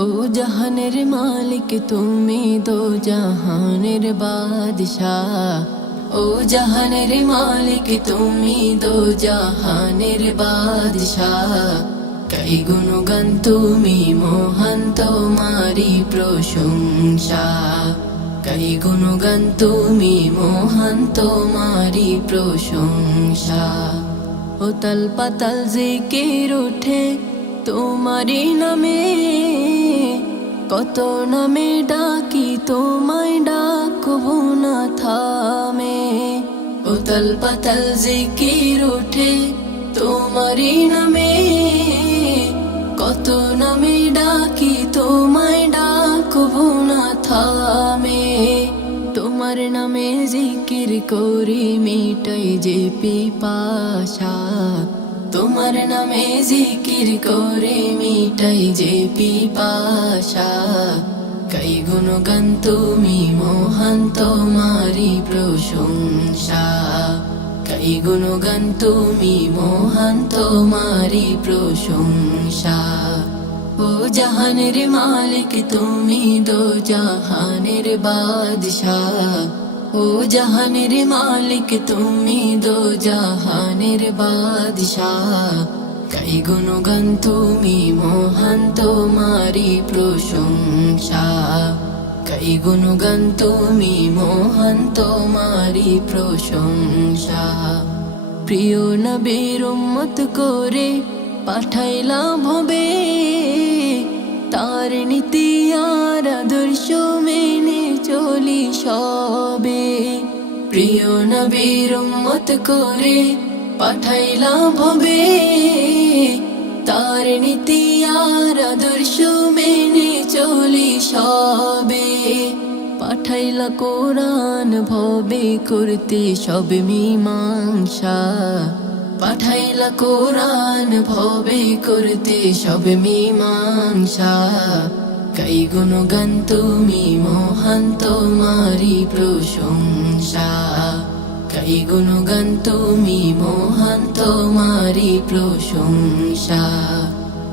ও জাহানের মালিক তুমি দো জাহানের বাদশাহ। ও জাহানের মালিক তুমি দো জাহানের বাদশাহ। কাই গুণগান তুমি মহান তোমারি প্রশংসা। কাই গুণগান তুমি মহান তোমারি প্রশংসা। ও তাল পাতাল জিকির ওঠে তোমারি নামে, কত নামে ডাকি তোমায় ডাকবো না থামে। ও তাল পাতাল জিকির ওঠে তোমারি নামে, কত নামে ডাকি তোমায় ডাকবো না থামে। তোমার নামে জিকির করি মিটাই যে পিপাসা। তোমার নামে জিকির করে মিটাই যে পিপাসা। কাই গুণগান তুমি মহান তোমারি প্রশংসা। কাই গুণগান তুমি মহান তোমারি প্রশংসা। ও জাহানের মালিক তুমি দো জাহানের বাদশাহ। ও জাহানের মালিক তুমি দো জাহানের বাদশাহ। কাই গুণগান তুমি মহান তোমারি প্রশংসা। কাই গুণগান তুমি মহান তোমারি প্রশংসা। প্রিয় নবীর উম্মত করে পাঠাইলা ভবে, তার নীতি আর আদর্শ মেনে চলি সবে। প্রিয় নবীর উম্মত করে পাঠাইলা ভবে, তার নীতি আর আদর্শ মেনে চলি সবে। পাঠাইলা কোরআন ভবে করতে সব মীমাংসা। পাঠাইলা কোরআন ভবে করতে সব মীমাংসা। কাই গুণগান তুমি মহান তোমারি প্রশংসা। কাই গুণগান তুমি মহান তোমারি প্রশংসা।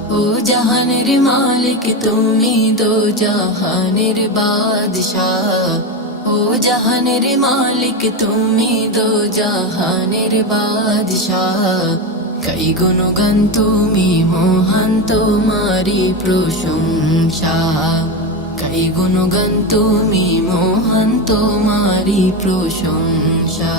ও জাহানের মালিক তুমি দো জাহানের বাদশাহ। ও জাহানের মালিক তুমি দো জাহানের বাদশাহ। কাই গুণগান তুমি মহান তোমারি প্রশংসা। কাই গুণগান তুমি মহান তোমারি প্রশংসা।